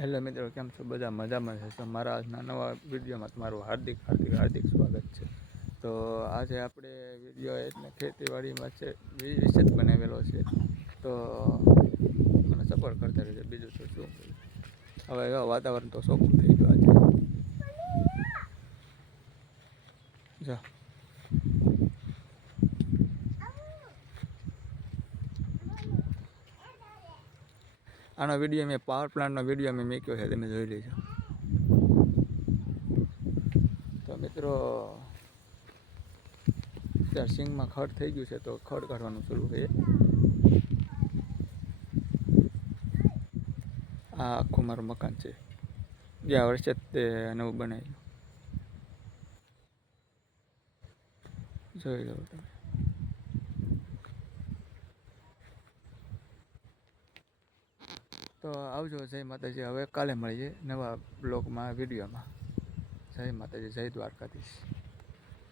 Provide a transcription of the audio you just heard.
Hello મિત્રો કેમ છો? બધા મજામાં છે. તો મારા આજના નવા વિડીયોમાં તમારું હાર્દિક હાર્દિક હાર્દિક સ્વાગત છે. તો આજે આપણે વીડિયો એટલે ખેતીવાડીમાં છે વિશે જ બનાવેલો છે. તો મને સપોર્ટ કરતા રહેશે બીજું તો શું. હવે એવા વાતાવરણ તો સોપું થઈ ગયું આજે. જો. આનો વીડિયો મેં પાવર પ્લાન્ટનો વીડિયો મેં મૂક્યો છે, તમે જોઈ લેજો. તો મિત્રો, અત્યારે સિંગમાં ખડ થઈ ગયું છે, તો ખડ કાઢવાનું શરૂ કરીએ. આ આખું મારું મકાન છે. ગયા વર્ષે તે નવું બનાવ્યું. જોઈ લો તમે. તો આવજો જય માતાજી. હવે કાલે મળીએ નવા બ્લોગમાં વિડીયોમાં. જય માતાજી જય દ્વારકાધીશ.